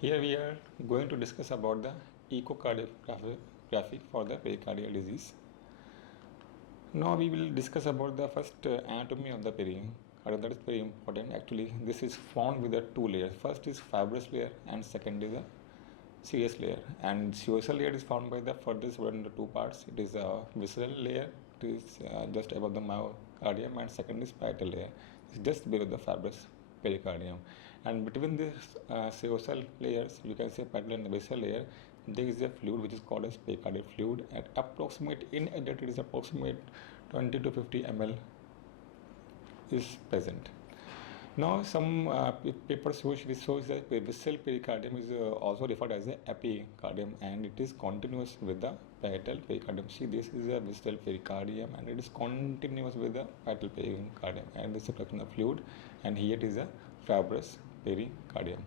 Here we are going to discuss about the echocardiography for the pericardial disease. Now we will discuss about the first anatomy of the pericardium. That is very important. Actually, this is formed with the two layers. First is fibrous layer and second is a serous layer. And serous layer is formed by the furthest one into two parts. It is a visceral layer. It is just above the myocardium, and second is parietal layer. It's just below the fibrous pericardium, and between these serosal layers, you can say parietal and the basal layer, there is a fluid which is called as pericardial fluid. At approximate, in adult, it is approximate 20 to 50 ml is present. Now some papers which shows that visceral pericardium is also referred as a epicardium, and it is continuous with the parietal pericardium. See, this is a visceral pericardium and it is continuous with the parietal pericardium, and this is a collection of fluid, and here it is a fibrous pericardium.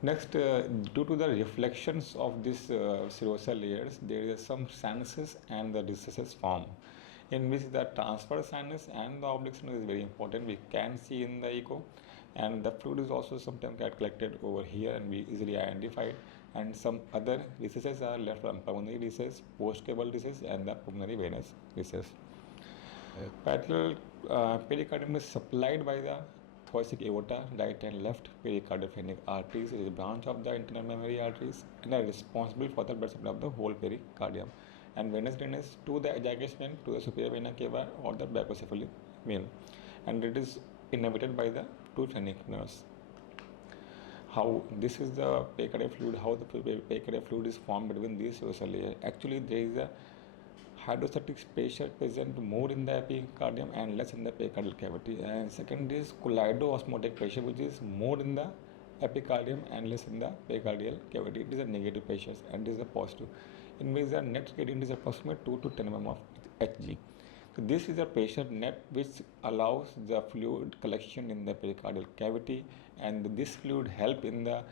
Next, due to the reflections of these serosal layers, there is some sinuses and the recesses form, in which the transverse sinus and the oblique sinus is very important. We can see in the echo, and the fluid is also sometimes get collected over here and we easily identified. And some other recesses are left from pulmonary recess, post-cable recess, and the pulmonary venous recess. Parietal pericardium is supplied by the thoracic aorta, right and left pericardiophrenic arteries. It is a branch of the internal mammary arteries and are responsible for the blood supply of the whole pericardium. And venous drainage to the ejaculation vein, to the superior vena cava or the brachiocephalic vein, and it is inhibited by the two phrenic nerves. How this is the pericardial fluid, how the pericardial fluid is formed between these serosal layers. Actually, there is a hydrostatic pressure present more in the epicardium and less in the pericardial cavity. And second is colloidosmotic pressure, which is more in the epicardium and less in the pericardial cavity. It is a negative pressure and it is a positive, in which the net gradient is approximately 2 to 10 mm of Hg. So this is a pressure net which allows the fluid collection in the pericardial cavity, and this fluid help in the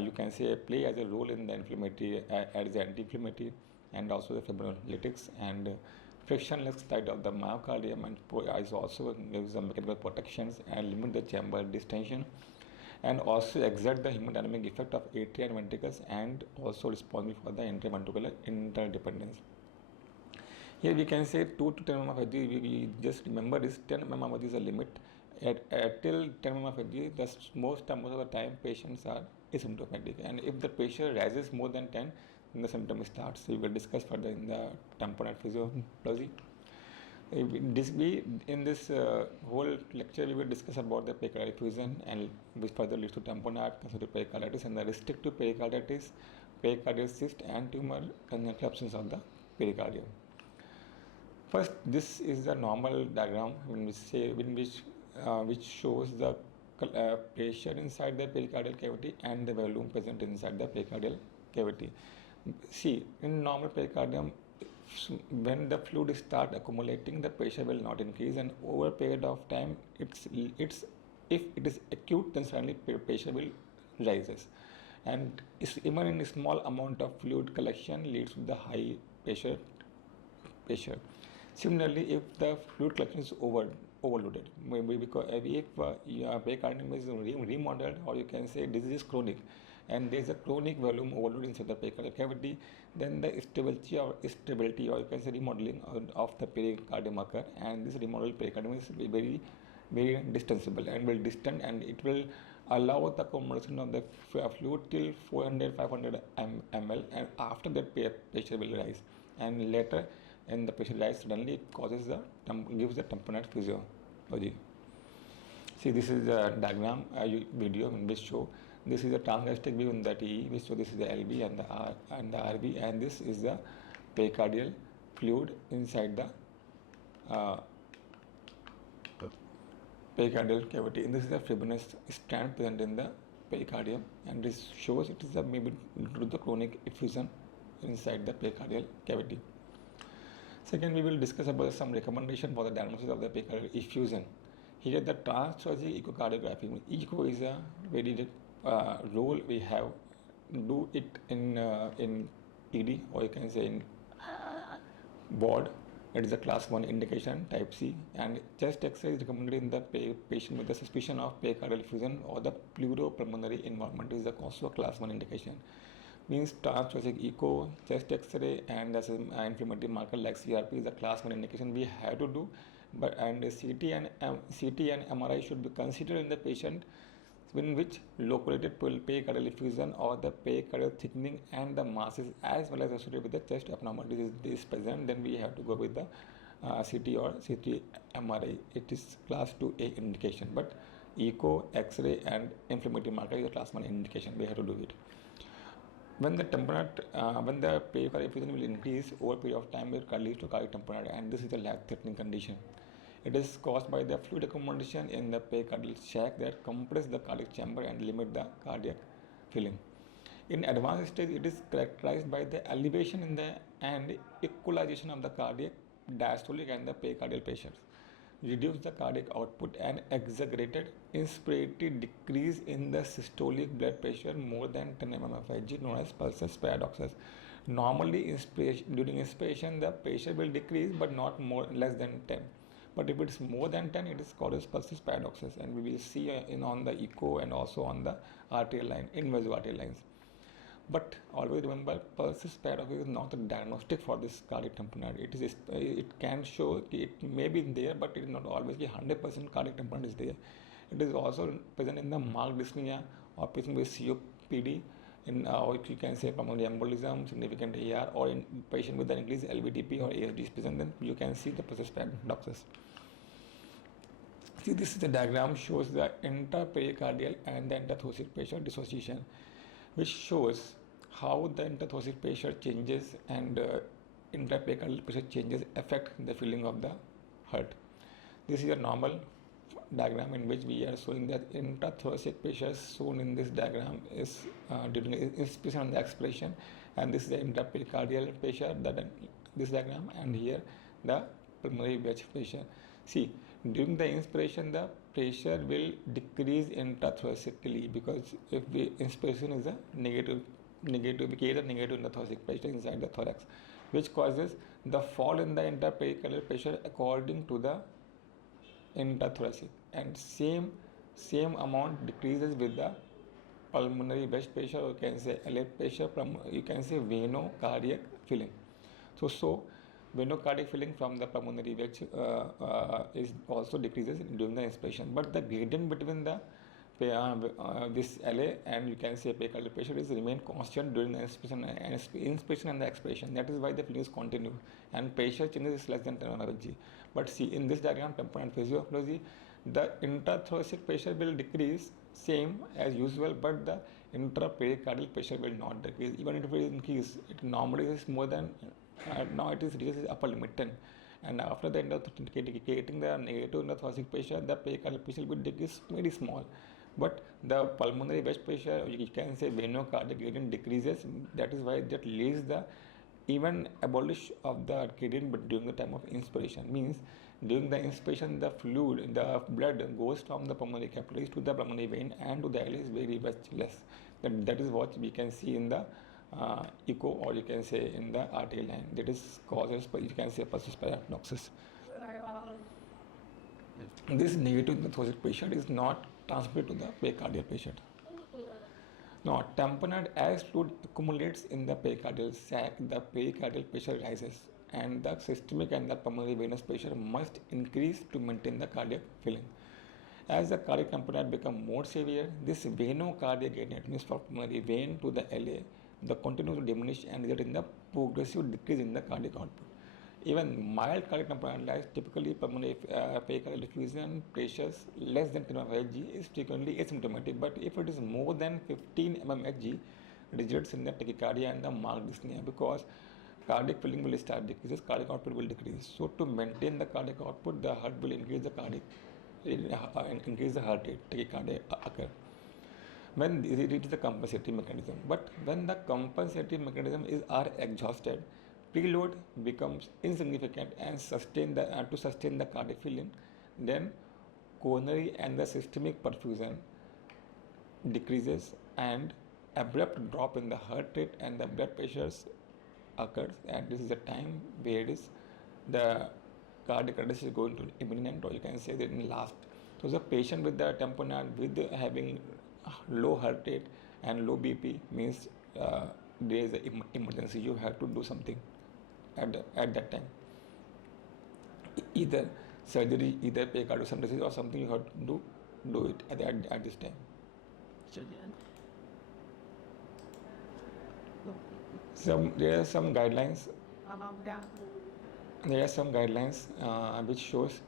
you can say play as a role in the inflammatory as anti-inflammatory and also the fibrinolytics and frictionless side of the myocardium, and is also gives the mechanical protections and limit the chamber distension, and also exert the hemodynamic effect of atria and ventricles, and also responsible for the intraventricular interdependence. Here we can say 2 to 10 mm of Hg. We just remember this 10 mm of Hg is a limit. Till 10 mm of Hg, most of the time patients are asymptomatic, and if the pressure rises more than 10, then the symptom starts. So we will discuss further in the tamponade physiology. In this whole lecture, we will discuss about the pericardial effusion, and which further leads to tamponade, concentric pericarditis, and the restrictive pericarditis, pericardial cyst, and tumor and collapses of the pericardium. First, this is the normal diagram which shows the pressure inside the pericardial cavity and the volume present inside the pericardial cavity. See, in normal pericardium, when the fluid start accumulating, the pressure will not increase, and over a period of time, if it is acute, then suddenly pressure will rises, and even in a small amount of fluid collection leads to the high pressure. Similarly, if the fluid collection is overloaded, maybe because if your pericardium is remodeled, or you can say disease is chronic, and there is a chronic volume overload inside the pericardial cavity, then the stability or you can say remodeling of the pericardium occur, and this remodeled pericardium is very, very distensible and will distend, and it will allow the accumulation of the fluid till 400-500 ml, and after that pressure will rise, and later and the pressure rise suddenly, it causes gives the tamponade physiology. See, this is a diagram video in which show this is a transgastric view in the TE, which show this is the LV and the RV, and this is the pericardial fluid inside the pericardial cavity, and this is the fibrinous strand present in the pericardium, and this shows it is maybe due to the chronic effusion inside the pericardial cavity. Second, we will discuss about some recommendation for the diagnosis of the pericardial effusion. Here, the transthoracic echocardiography. Echo is a very role we have do it in ED, or you can say in ward, It is a class 1 indication, type C, and chest X-ray is recommended in the patient with the suspicion of pericardial effusion or the pleuropulmonary involvement. It is also a class 1 indication. Means transthoracic echo, chest X-ray, and the inflammatory marker like CRP is a class 1 indication we have to do. But and CT and MRI should be considered in the patient in which loculated pericardial effusion or the pericardial thickening and the masses as well as associated with the chest abnormality is present. Then we have to go with the CT or CT MRI. It is class 2A indication, but echo, X-ray, and inflammatory marker is a class 1 indication. We have to do it. When the pericardial effusion will increase over a period of time, it can lead to cardiac tamponade, and this is a life-threatening condition. It is caused by the fluid accumulation in the pericardial sac that compress the cardiac chamber and limit the cardiac filling. In advanced stage, it is characterized by the elevation in the and equalization of the cardiac diastolic and the pericardial pressures, reduce the cardiac output, and exaggerated inspiratory decrease in the systolic blood pressure more than 10 mm of Hg, known as pulsus paradoxus. Normally, during inspiration, the pressure will decrease, but not less than 10. But if it is more than 10, it is called as pulsus paradoxus, and we will see on the echo and also on the arterial line, invasive arterial lines. But always remember, pulsus paradoxus is not a diagnostic for this cardiac tamponade. It can show it may be there, but it is not always 100% cardiac tamponade is there. It is also present in the marked dyspnea or patient with COPD, or you can say pulmonary embolism, significant AR, or in patient with an increased LVTP or ASD is present. Then you can see the pulsus paradoxus. See, this is the diagram shows the interpericardial and the interthoracic pressure dissociation, which shows how the interthoracic pressure changes and interpericardial pressure changes affect the filling of the heart. This is a normal diagram in which we are showing that interthoracic pressure shown in this diagram is during inspiration and the expiration, and this is the interpericardial pressure, this diagram, and here the pulmonary wedge pressure. See, during the inspiration, the pressure will decrease intrathoracically, because if the inspiration is a negative, we create a negative intrathoracic pressure inside the thorax, which causes the fall in the interpericardial pressure according to the intrathoracic, and same amount decreases with the pulmonary wedge pressure, or you can say LA pressure from, you can say, venocardiac filling. So venocardiac filling from the pulmonary wedge is also decreases during the inspiration, but the gradient between the this LA and, you can say, pericardial pressure is remain constant during the inspiration and the expiration. That is why the filling is continued and pressure changes is less than 10 Hg. But see, in this diagram, tamponade physiology, the intrathoracic pressure will decrease same as usual, but the intrapericardial pressure will not decrease. Even if it increase, it normally is more than now it is reaches upper limit 10, and after the indicating the negative intrathoracic pressure, the pericardial pressure will decrease very small, but the pulmonary wedge pressure, you can say venocardiac gradient, decreases. That is why that leads the even abolish of the gradient, but during the time of inspiration. Means during the inspiration, the fluid, the blood goes from the pulmonary capillaries to the pulmonary vein and to the LA is very much less. That is what we can see in the echo, or you can say in the arterial line. That is causes, you can say, pulsus paradoxus. This negative intrathoracic pressure is not transmitted to the pericardial patient. Now, tamponade, as fluid accumulates in the pericardial sac, the pericardial pressure rises, and the systemic and the pulmonary venous pressure must increase to maintain the cardiac filling. As the cardiac tamponade become more severe, this venocardiac gradient, means from pulmonary vein to the LA, the continues to diminish and result in the progressive decrease in the cardiac output. Even mild cardiac tamponade, like typically pulmonary pericardial effusion pressures less than 10 Hg, is frequently asymptomatic, but if it is more than 15 mmHg, it results in the tachycardia and the marked dyspnea, because cardiac filling will start decreases, cardiac output will decrease. So to maintain the cardiac output, the heart will increase the heart rate, tachycardia occur when it is the compensating mechanism. But when the compensating mechanism are exhausted, preload becomes insignificant and to sustain the cardiac filling, then coronary and the systemic perfusion decreases and abrupt drop in the heart rate and the blood pressures occurs, and this is the time where the cardiac arrest is going to imminent, or you can say that in last. So the patient with the tamponade with having low heart rate and low BP means there is an emergency. You have to do something at that time. Either surgery, either pericardial synthesis, or something you have to do it at this time. There are some guidelines. There are some guidelines which shows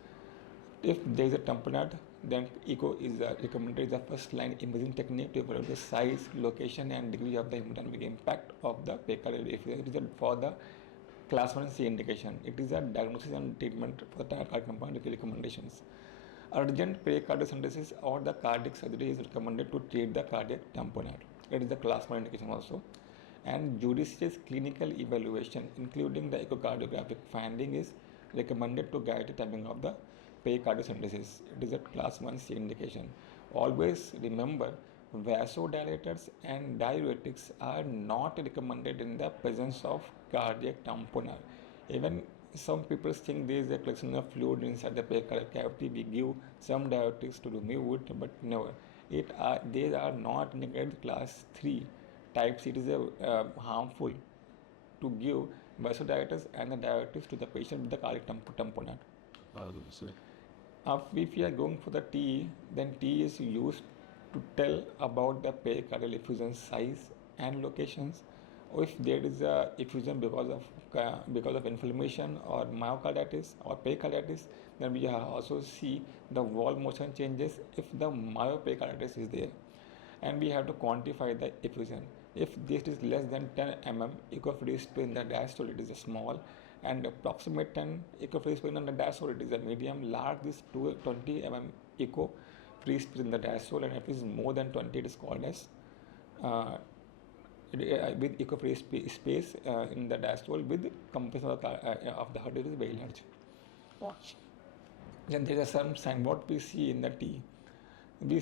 if there is a tamponade, then echo is recommended as the first line imaging technique to evaluate the size, location, and degree of the hemodynamic impact of the pericardial effusion. It is for the class 1C indication. It is a diagnosis and treatment for the cardiac tamponade recommendations. Urgent pericardial synthesis or the cardiac surgery is recommended to treat the cardiac tamponade. It is the class 1 indication also. And judicious clinical evaluation, including the echocardiographic finding, is recommended to guide the timing of the pericardial synthesis. It is a class 1C indication. Always remember, vasodilators and diuretics are not recommended in the presence of cardiac tamponade. Even some people think there is a collection of fluid inside the pericardial cavity. We give some diuretics to remove it, but never. They are not in class 3 types. It is harmful to give vasodilators and the diuretics to the patient with the cardiac tamponade. If we are going for the TE, then TE is used to tell about the pericardial effusion size and locations. Or if there is a effusion because of inflammation or myocarditis or pericarditis, then we also see the wall motion changes if the myopericarditis is there, and we have to quantify the effusion. If this is less than 10 mm echo-free space in the diastole, it is a small, and approximate 10 echo-free space in the diastole, it is a medium. Large is 20 mm echo-free space in the diastole, and if it is more than 20, it is called as with echo-free space in the diastole with compression of the heart, it is very large. Watch. Then there is some sign what we see in the T. We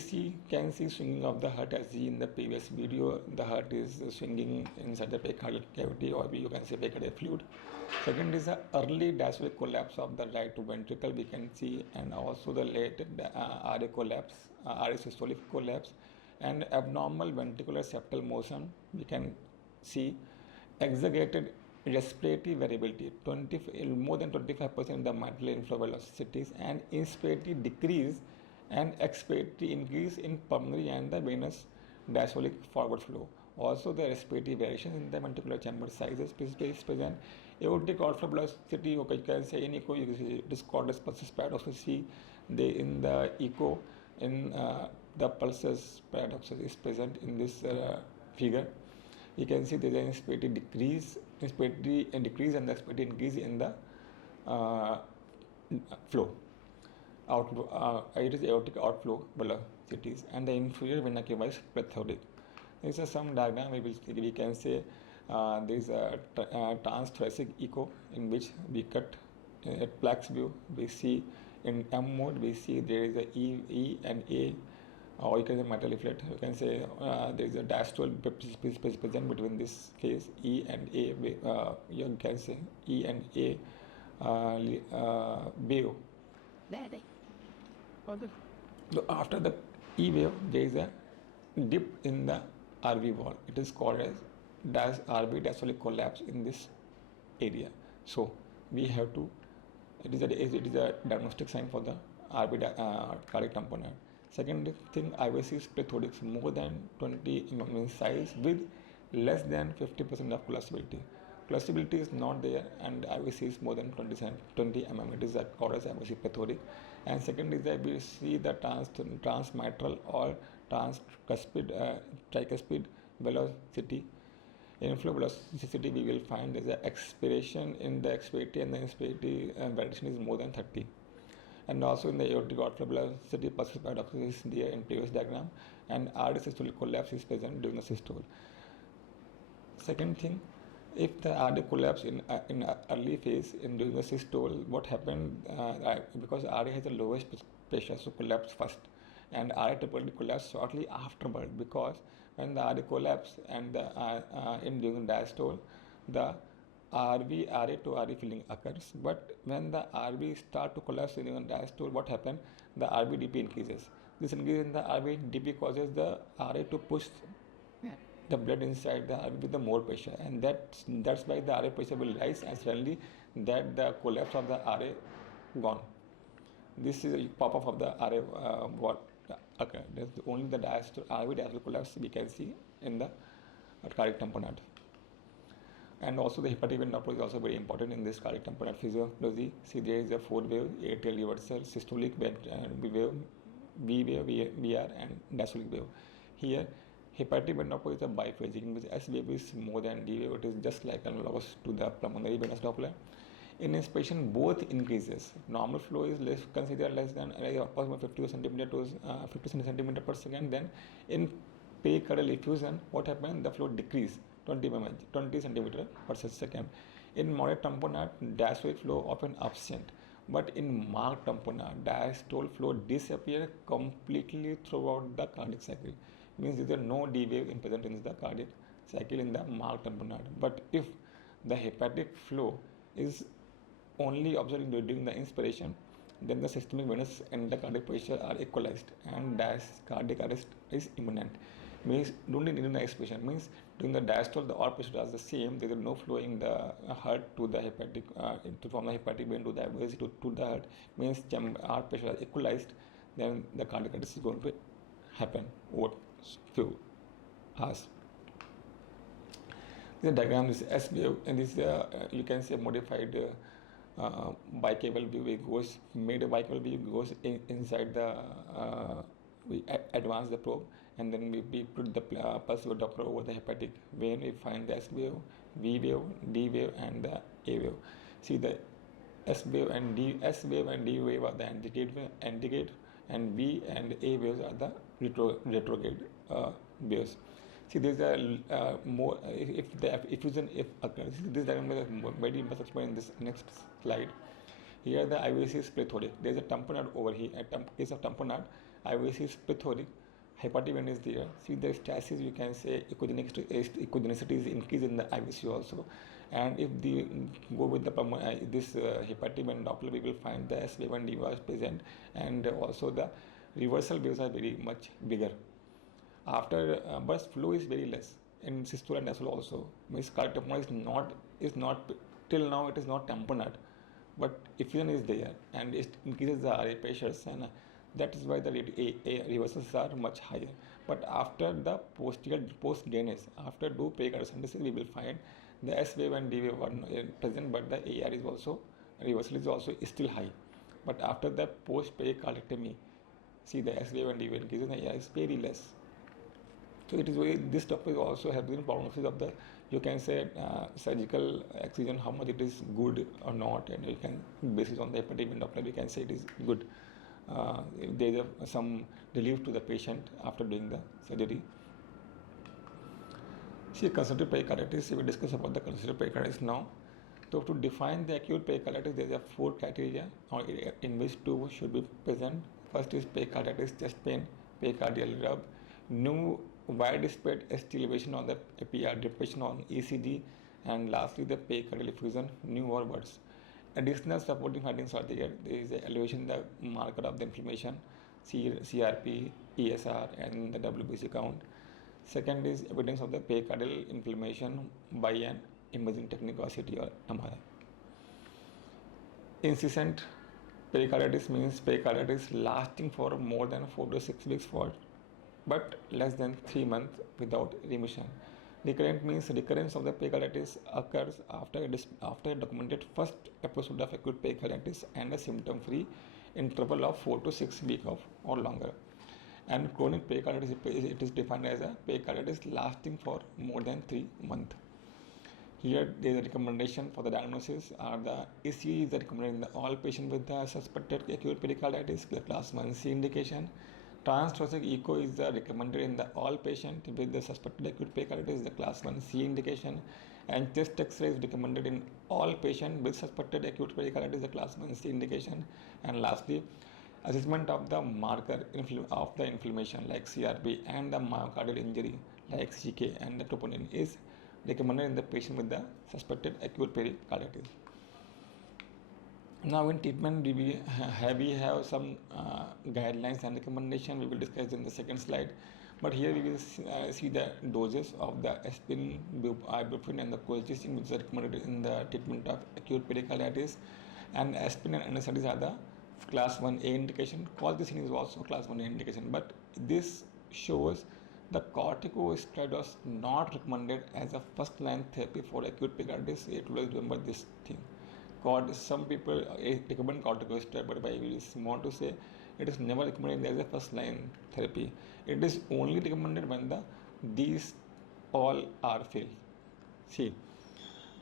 can see swinging of the heart as seen in the previous video. The heart is swinging inside the pericardial cavity, or you can say pericardial fluid. Second is the early diastolic collapse of the right ventricle we can see, and also the late RA collapse, RA systolic collapse, and abnormal ventricular septal motion we can see. Exaggerated respiratory variability, more than 25% in the mitral inflow velocities, and inspiratory decrease and expiratory increase in pulmonary and the venous diastolic forward flow. Also, the respiratory variations in the ventricular chamber sizes is present. Aortic outflow velocity, you can say in echo, it is called as pulsus paradoxus. See, in the echo, in the pulsus paradoxus is present in this figure. You can see there is an inspiratory decrease and the expiratory increase in the flow. It is aortic outflow velocities, and the inferior vena cava is plethoric. This is some diagram we can say there is a transthoracic echo in which we cut at Plaque's view. We see in M mode, we see there is a E and A, or you can say mitral leaflet. You can say there is a diastole present between this case E and A. You can say E and A wave. So after the E wave, there is a dip in the RV wall. It is called as RV diastolic collapse in this area. So we have to. It is a diagnostic sign for the RV cardiac tamponade. Second thing, IVC is plethoric, more than 20 mm in size with less than 50% of collapsibility. Collapsibility is not there, and IVC is more than 20 mm. It is called as IVC plethoric. And second is that we see the transmitral or tricuspid velocity. Inflow velocity we will find is the expiration in the expiratory, and the inspiratory variation is more than 30. And also in the aortic outflow velocity, pulsus paradoxus is there in previous diagram, and RA systolic collapse is present during the systole. Second thing, if the RA collapse in early phase during the systole, what happened, because RA has the lowest pressure, so collapse first, and RA typically collapse shortly afterward, because when the RA collapse and during diastole, the RV, RA to RE filling occurs, but when the RV start to collapse in the diastole, what happens? The RBDP increases. This increase in the RBDP causes the RA to push the blood inside the RB with the more pressure, and that's why the RA pressure will rise, and suddenly that the collapse of the RA gone. This is a pop-up of the RA what occur. That's only the diastole, RB diastole collapse we can see in the cardiac tamponade. And also the hepatic vein nephropathy is also very important in this cardiac tamponade physiology. See, there is a 4-wave atrial reversal, systolic wave, V wave, VR, and diastolic wave. Here, hepatic vein nephropathy is a biphasic, in which S wave is more than D wave. It is just like analogous to the pulmonary venous Doppler. In inspiration, both increases. Normal flow is considered less than approximately 50 centimeter to 50 centimeter per second. Then in pericardial effusion, what happens? The flow decrease 20 centimeter per second. In moderate tamponade, diastolic flow often absent, but in marked tamponade, diastole flow disappear completely throughout the cardiac cycle. Means there is no D wave present in the cardiac cycle in the marked tamponade. But if the hepatic flow is only observed during the inspiration, then the systemic venous and the cardiac pressure are equalized, and cardiac arrest is imminent. Means during the expiration, means during the diastole the all pressure is the same. There is no flowing the heart to the hepatic from the hepatic vein to the arteries to the heart. Means heart pressure is equalized, then the cardiac arrest is going to happen over few hours. The diagram is S wave, and this you can say modified bicable view. It goes made a bicable view goes inside the we advance the probe, and then we put the pulse wave Doppler over the hepatic vein. We find the S wave, V wave, D wave, and the A wave. See, the S wave and D wave are the anticate, and V and A waves are the retrograde waves. See, there is a more if the effusion occurs. This diagram is very much explained in this next slide. Here the IVC is plethoric. There is a tamponade over here. At case of tamponade, IVC is plethoric. Hepatic vein is there. See, the stasis, you can say echogenicity is increased in the IVC also. And if the go with the this hepatic vein Doppler, we will find the S wave and D wave present, and also the reversal waves are very much bigger. After burst flow is very less in systole and diastole also. Means cardiac tamponade is not till now it is not tamponade, but effusion is there, and it increases the RA pressures, and that is why the reversals are much higher. But after the post drainage, after do pericardial synthesis, we will find the S wave and D wave are present, but the AR is also reversal is also still high. But after the post pericardectomy, see, the S wave and D wave increases, the AR is very less. So it is very, this topic also helps in prognosis of the, you can say, surgical excision, how much it is good or not, and you can, basis on the hepatic vein Doppler, we can say it is good. If there is some relief to the patient after doing the surgery. See, concentric pericarditis, we will discuss about the concentric pericarditis now. So to define the acute pericarditis, there are 4 criteria in which 2 should be present. First is pericarditis, chest pain, pericardial rub, new widespread ST elevation on the PR, depression on ECG, and lastly the pericardial effusion, new or worse. Additional supporting findings are there. There is an elevation in the marker of the inflammation, CRP, ESR, and the WBC count. Second is evidence of the pericardial inflammation by an imaging technique or CT or MRI. Incessant pericarditis means pericarditis lasting for more than 4 to 6 weeks but less than 3 months without remission. Recurrent means recurrence of the pericarditis occurs after a documented first episode of acute pericarditis and a symptom-free interval of 4 to 6 weeks or longer. And chronic pericarditis, it is defined as a pericarditis lasting for more than 3 months. Here there is a recommendation for the diagnosis. The ECG is recommended in all patients with the suspected acute pericarditis, the class 1C indication. Transthoracic echo is recommended in all patients with the suspected acute pericarditis, the class 1C indication, and chest X-ray is recommended in all patients with suspected acute pericarditis, the class 1C indication. And lastly, assessment of the marker of the inflammation like CRP and the myocardial injury like CK and the troponin is recommended in the patient with the suspected acute pericarditis. Now in treatment we have some guidelines and recommendation we will discuss in the second slide, but here we will see the doses of the aspirin, ibuprofen and the colchicine which are recommended in the treatment of acute pericarditis, and aspirin and anesthetics are the class 1A indication. Colchicine is also class 1A indication, but this shows the corticosteroid was not recommended as a first line therapy for acute pericarditis. Always remember this thing. Some people recommend corticosteroid, but I want to say it is never recommended as a first line therapy. It is only recommended when these all are failed. See,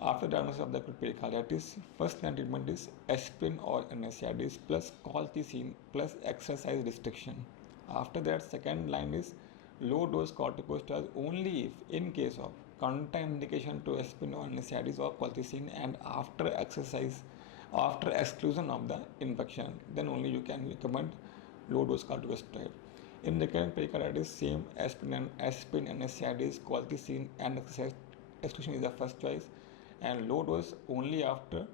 after diagnosis of the acute pericarditis, first line treatment is aspirin or NSAIDs plus colchicine plus exercise restriction. After that, second line is low dose corticosteroids only if in case of contraindication to aspirin or NSAIDs or colchicine and after exercise, after exclusion of the infection, then only you can recommend low dose corticosteroid. In recurrent pericarditis, same aspirin, NSAIDs, colchicine and exercise exclusion is the first choice, and low dose only after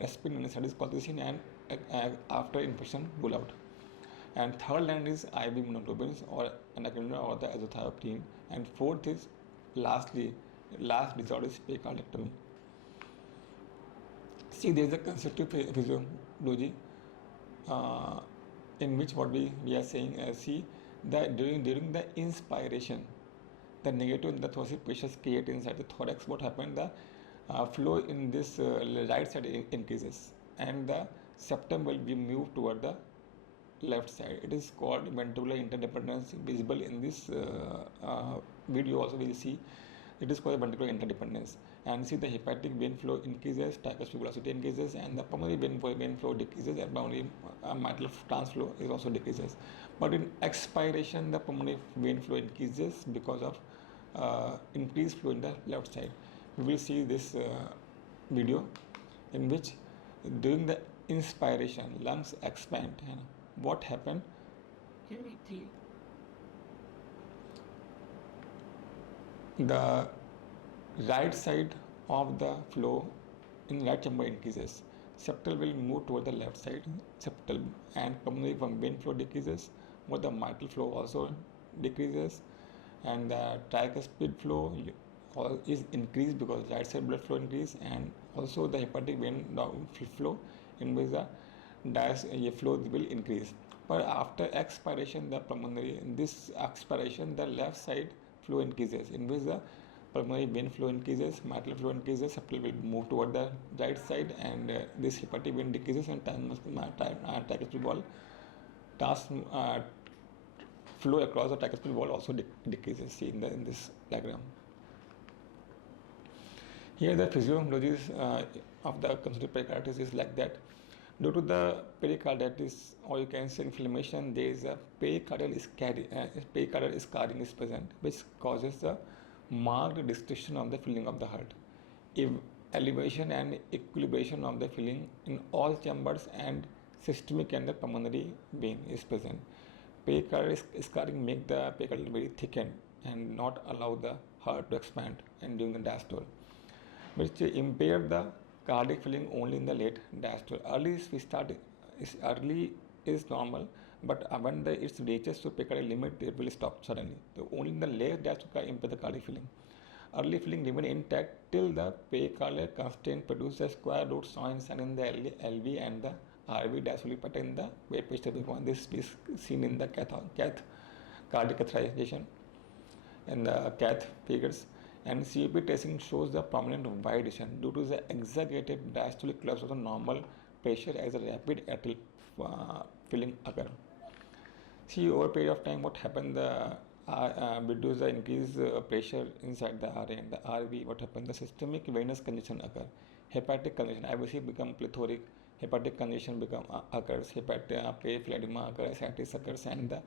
aspirin, NSAIDs, colchicine and after infection rule out. And third line is IV immunoglobulins or anakinra or the azathioprine, and fourth is last resort is pericardiectomy. See, there is a constitutive physiology in which what we are saying, see that during the inspiration, the negative in the thoracic pressure created inside the thorax. What happened? The flow in this right side increases and the septum will be moved toward the left side. It is called ventricular interdependence, visible in this video also we will see. It is called ventricular interdependence. And see, the hepatic vein flow increases, tricuspid velocity increases, and the pulmonary vein flow decreases, and pulmonary mitral transflow is also decreases. But in expiration, the pulmonary vein flow increases because of increased flow in the left side. We will see this video in which during the inspiration, lungs expand. And what happened? The right side of the flow in right chamber increases. Septal will move toward the left side, septal, and pulmonary vein flow decreases, but the mitral flow also decreases, and the tricuspid flow is increased because right side blood flow increase, and also the hepatic vein flow in which the flow will increase. But after expiration, the pulmonary, in this expiration, the left side flow increases, in which the pulmonary vein flow increases, mitral flow increases, septal will move toward the right side, and this hepatic vein decreases, and tricuspid wall flow across the tricuspid wall also decreases. See in this diagram. Here the physiology of the congestive pericarditis is like that. Due to the pericarditis, or you can say inflammation, there is a pericardial scarring is present, which causes a marked distortion of the filling of the heart. If elevation and equilibration of the filling in all chambers and systemic and the pulmonary vein is present. Pericardial scarring make the pericardial very thickened and not allow the heart to expand and during the diastole, which impair the cardiac filling only in the late diastole. Early is normal, but when it reaches to pericardial limit, it will stop suddenly. So only in the late diastole impair the cardiac filling. Early filling remain intact till the pericardial constraint produces a square root sign in the LV and the RV diastolic pattern in the weight page table. This is seen in the cath cardiac catheterization and the cath figures. And CUP tracing shows the prominent Y addition due to the exaggerated diastolic collapse of the normal pressure as a rapid atrial filling occur. See, over a period of time, what happened? Reduce the increased pressure inside the RA and the RV. What happened? The systemic venous congestion occur. Hepatic congestion, IVC become plethoric. Hepatic congestion occurs. Hepatic peripheral edema occurs. Ascites occurs, and the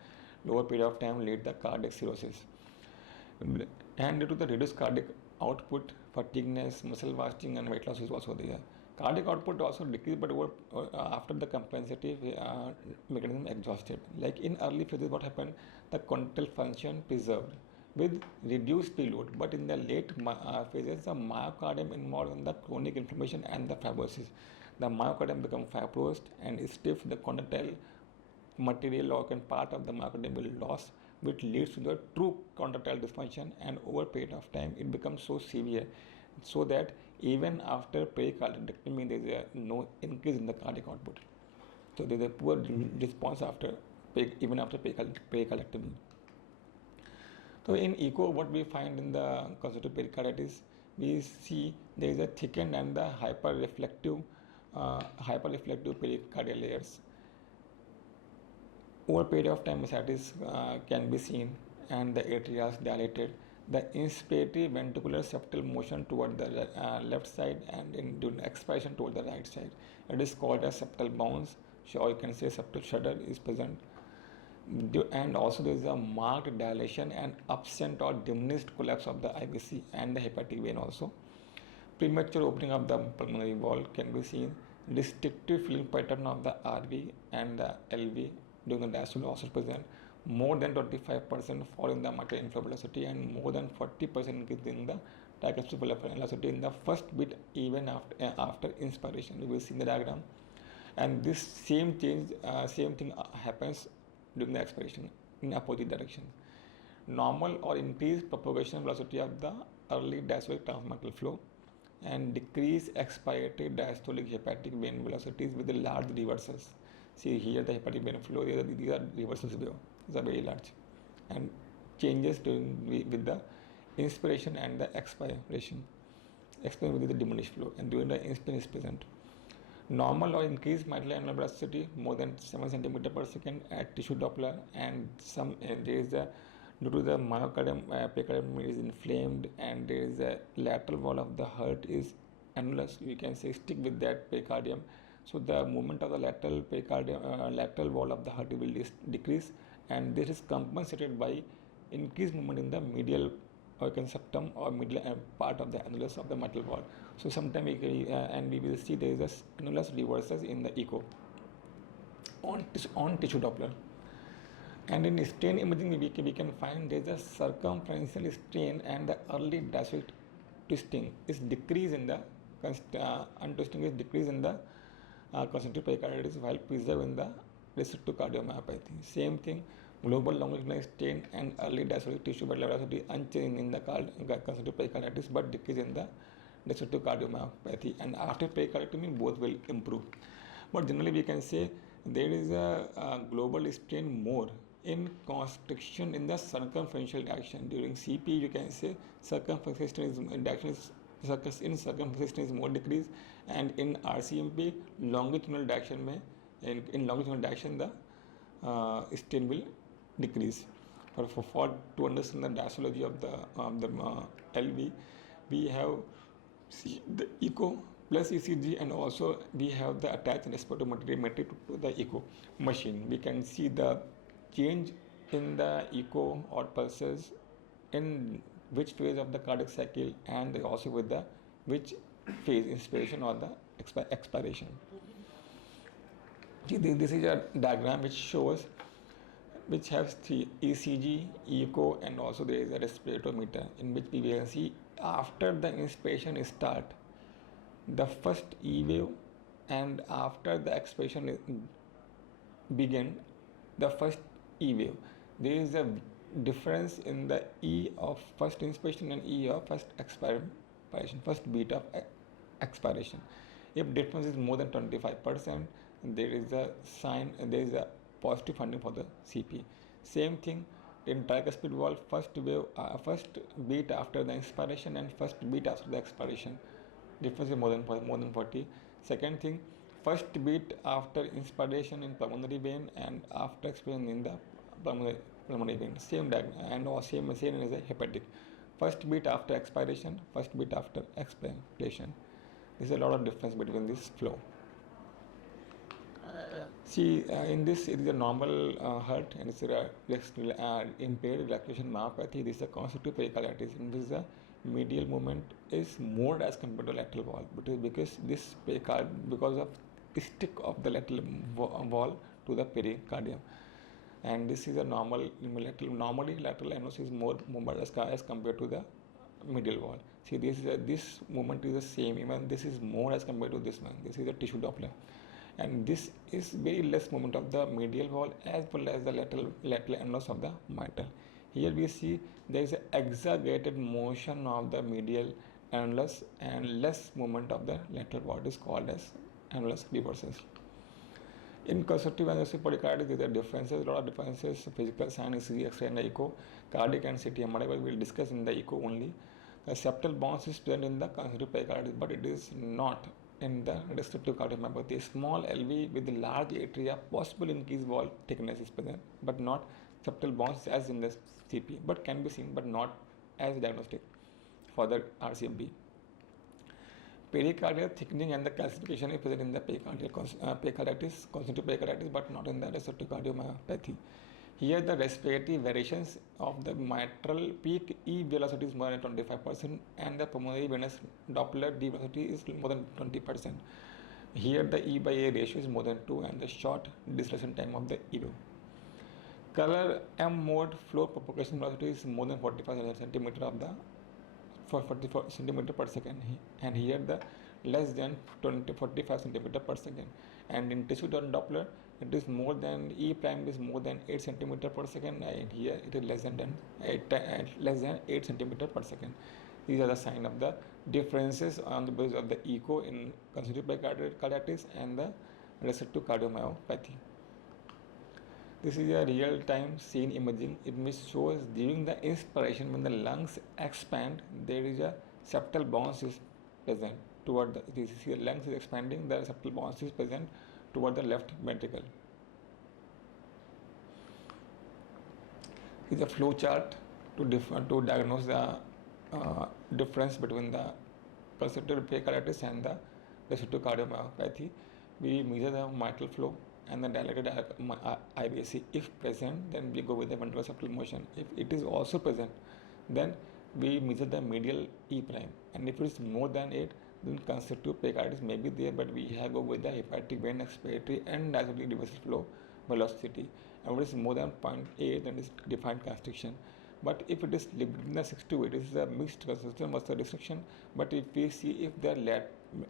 lower period of time lead the cardiac cirrhosis. And due to the reduced cardiac output, fatigueness, muscle wasting, and weight loss is also there. Cardiac output also decreased, but after the compensative mechanism exhausted. Like in early phases, what happened? The contractile function preserved, with reduced preload, but in the late phases, the myocardium involved in the chronic inflammation and the fibrosis. The myocardium becomes fibrosed and stiff. The contractile material or part of the myocardium will lose, which leads to the true contractile dysfunction, and over a period of time it becomes so severe so that even after pericardiectomy there is no increase in the cardiac output. So there is a poor response even after pericardiectomy. So in echo, what we find in the constitutive pericarditis, we see there is a thickened and the hyperreflective pericardial layers. Over a period of time, ascites can be seen and the atria dilated. The inspiratory ventricular septal motion toward the left side and during expiration toward the right side. It is called as septal bounce, or you can say septal shudder is present. And also there is a marked dilation and absent or diminished collapse of the IVC and the hepatic vein also. Premature opening of the pulmonary wall can be seen. Distinctive filling pattern of the RV and the LV during the diastole also present. More than 25% fall in the mitral inflow velocity and more than 40% increase in the tricuspid velocity in the first beat even after inspiration. You will see in the diagram. And this same thing happens during the expiration in opposite direction. Normal or increased propagation velocity of the early diastolic transmitral flow and decrease expiratory diastolic hepatic vein velocities with the large reversals. See here the hepatic vein flow, these are reversals below. These are very large, and changes with the inspiration and the expiration with the diminished flow, and during the inspiration is present. Normal or increased mitral annular velocity more than 7 cm per second at tissue Doppler, and there is a due to the myocardium pericardium is inflamed and there is a lateral wall of the heart is annulus. We can say stick with that pericardium. So the movement of the lateral pericardium, lateral wall of the heart will decrease, and this is compensated by increased movement in the medial septum or middle part of the annulus of the mitral wall. So sometime we will see there is a annulus reverses in the echo on tissue Doppler. And in strain imaging we can find there is a circumferential strain and the early diastolic twisting is decrease in the untwisting is decrease in the concentric pericarditis while preserving the restrictive cardiomyopathy. Same thing, global longitudinal strain and early diastolic tissue velocity unchanged in the concentric pericarditis but decrease in the restrictive cardiomyopathy, and after pericardiectomy both will improve. But generally we can say there is a global strain more in constriction in the circumferential direction. During CP you can say circumferential direction is more decreased, and in RCMP longitudinal direction in longitudinal direction the strain will decrease. For to understand the diastology of the LV, we have the echo plus ECG, and also we have the attached respiratory to the echo machine. We can see the change in the echo or pulses in which phase of the cardiac cycle, and also with the which phase, inspiration or the expiration. This is a diagram which shows which has the ECG, echo, and also there is a respiratometer, in which we will see after the inspiration start the first E wave, and after the expiration begin the first E wave. There is a difference in the E of first inspiration and E of first expiration, first beat of expiration. If difference is more than 25%, there is a sign, there is a positive finding for the CP. Same thing in tricuspid valve, first wave, first beat after the inspiration and first beat after the expiration. Difference is more than 40. Second thing, first beat after inspiration in pulmonary vein and after expiration in the pulmonary vein. Same diagram, and same as a hepatic. First beat after expiration, first beat after expiration. There's a lot of difference between this flow. See, in this it is a normal heart, and it's a impaired relaxation myopathy. This is a constitutive pericarditis, and this is a medial movement is more as compared to lateral wall, because this because of stick of the lateral wall to the pericardium. and this is a normally lateral annulus is more mobile as compared to the medial wall. See, this movement is the same, even this is more as compared to this one. This is a tissue Doppler, and this is very less movement of the medial wall as well as the lateral annulus of the mitral. Here we see there is an exaggerated motion of the medial annulus and less movement of the lateral wall. It is called as annulus reversus. In constitutive analysis pericarditis, there are differences, a lot of differences, physical sign, ECG, X-ray and echo, cardiac and CT MRI, we will discuss in the echo only. The septal bounce is present in the constitutive pericarditis, but it is not in the restrictive cardiomyopathy. Small LV with large atria, possible increased wall thickness is present, but not septal bounce as in the CP, but can be seen, but not as diagnostic for the RCMP. Pericardial thickening and the calcification is present in the pericarditis, constitutive pericarditis, but not in the restrictive cardiomyopathy. Here the respiratory variations of the mitral peak E velocity is more than 25% and the pulmonary venous Doppler D velocity is more than 20%. Here the E by A ratio is more than 2 and the short distillation time of the EVO. Color M mode flow propagation velocity is more than 45 centimeter of the 44 centimeter per second, and here the less than 45 centimeter per second, and in tissue Doppler it is more than E prime is more than 8 centimeter per second, and here it is less than 8 centimeter per second. These are the sign of the differences on the basis of the echo in constitutive pericarditis and the restrictive cardiomyopathy. This is a real-time scene imaging. It shows during the inspiration when the lungs expand, there is a septal bounce is present toward the lungs is expanding, the septal bounce is present toward the left ventricle. This is a flow chart to diagnose the difference between the constitutive pericarditis and the restrictive cardiomyopathy. We measure the mitral flow and the dilated IVC. If present, then we go with the ventroseptal motion. If it is also present, then we measure the medial E prime, and if it is more than 8, then constitutive pericarditis may be there, but we have go with the hepatic vein expiratory and diastolic reverse flow velocity. And if it is more than 0.8, then it is defined constriction. But if it is between the 6 to 8, it is a mixed consistent muscle restriction. But if we see if the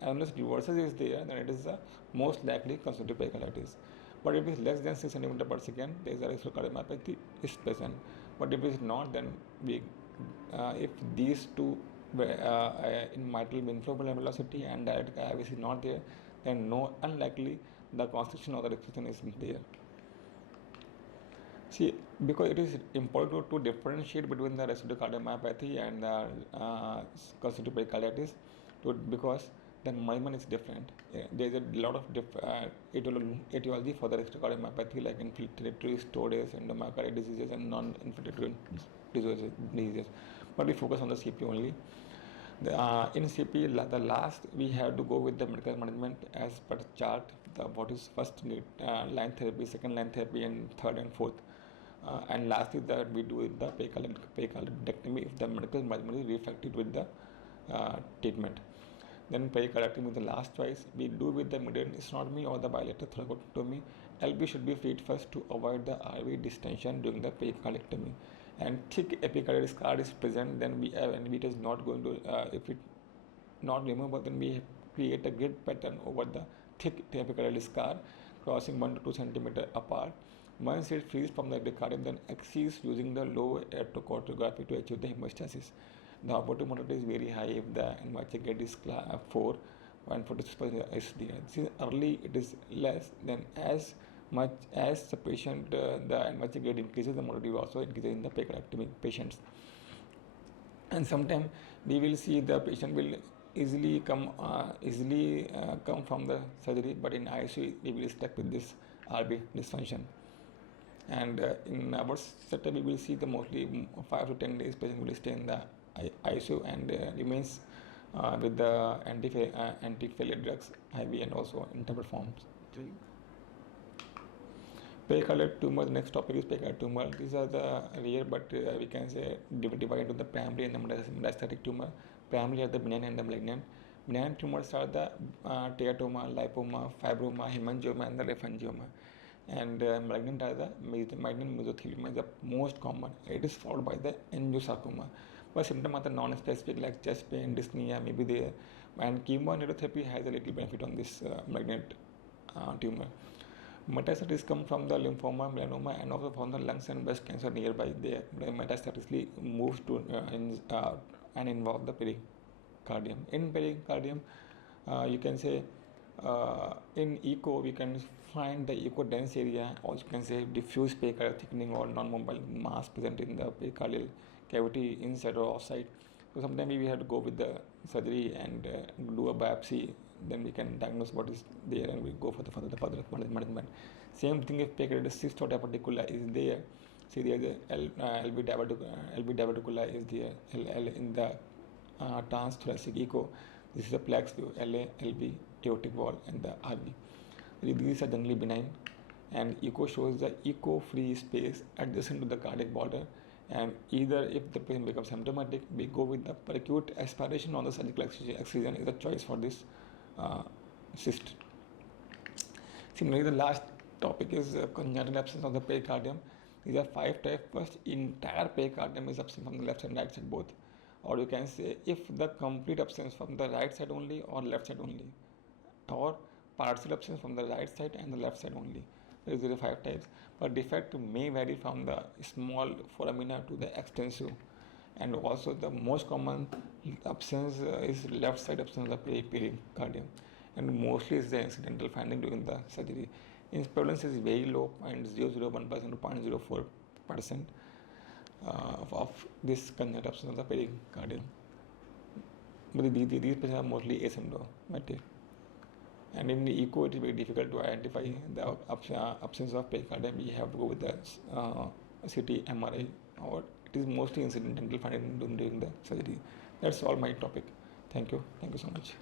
annulus reversus is there, then it is the most likely constitutive pericarditis. But if it is less than 6 cm per second, there is a restrictive cardiomyopathy is present. But if it is not, then we, if these two in mitral vein flow velocity and dilated IVC is not there, then no, unlikely the constriction or the restriction is there. See, because it is important to differentiate between the restrictive cardiomyopathy and the constitutive pericarditis, because the measurement is different. There is a lot of etiology for the restrictive cardiomyopathy, like infiltratory storage, endomyocardial diseases, and non-infiltratory diseases. But we focus on the CP only. In CP, the last we have to go with the medical management as per chart. What is first line therapy, second line therapy, and third and fourth. And lastly, that we do with the pericardiectomy if the medical management is reflected with the treatment. Then pericardiectomy is the last choice. We do with the median sternotomy or the bilateral thoracotomy. LV should be freed first to avoid the RV distension during the pericardiectomy. And thick epicardial scar is present, then we have, and it is not going to, if it not removable, then we create a grid pattern over the thick epicardial scar crossing 1 to 2 centimeter apart. Once it frees from the epicardium, then exceeds using the low echocardiography to achieve the hemostasis. The operative mortality is very high if the UNMICRC gate is 4 and 46% is there. Since early it is less, then as much as the patient, the UNMICRC gate increases, the mortality also increases in the pericardiectomy patients. And sometimes we will see the patient will easily come from the surgery, but in ICU we will stuck with this RB dysfunction. And in our setup, we will see the mostly 5 to 10 days patient will stay in the ICU and remains with the anti-failure drugs, IV, and also intermittent forms. Pericardial tumor, the next topic is pericardial tumor. These are the rare, but we can say divided into the primary and the metastatic tumor. Primary are the benign and the malignant. Benign tumors are the teratoma, lipoma, fibroma, hemangioma, and the rephangioma. and malignant are the malignant mesothelioma is the most common. It is followed by the angiosarcoma. But symptoms are the non-specific like chest pain, dyspnea may be there, and chemoimmunotherapy has a little benefit on this malignant tumor. Metastasis come from the lymphoma, melanoma, and also from the lungs and breast cancer nearby. They metastatically moves to and involve the pericardium. In pericardium, you can say in echo we can find the echo dense area, or you can say diffuse pericardial thickening or non-mobile mass present in the pericardial cavity inside or outside. So sometimes we have to go with the surgery and do a biopsy. Then we can diagnose what is there and we go for the further management. Same thing if pericardial cyst or diverticula is there. See there the LV diverticula is there in the transthoracic echo. This is the plaques view, LA, LV, aortic wall, and the RV. These are generally benign, and echo shows the echo-free space adjacent to the cardiac border. And either if the patient becomes symptomatic, we go with the percute aspiration or the surgical excision is a choice for this cyst. Similarly, the last topic is congenital absence of the pericardium. These are 5 types. First, entire pericardium is absent from the left and right side both. Or you can say if the complete absence from the right side only or left side only, or partial absence from the right side and the left side only. These are the 5 types, but defect may vary from the small foramina to the extensive. And also the most common absence is left side absence of the pericardium, and mostly is the incidental finding during the surgery. Its prevalence is very low, 0.001% to 0.04%. Of this congenital absence of the pericardium. But these patients are mostly asymptomatic. And in the echo, it is very difficult to identify the absence of pericardium. We have to go with the CT, MRI, or it is mostly incidental finding during the surgery. That's all my topic. Thank you. Thank you so much.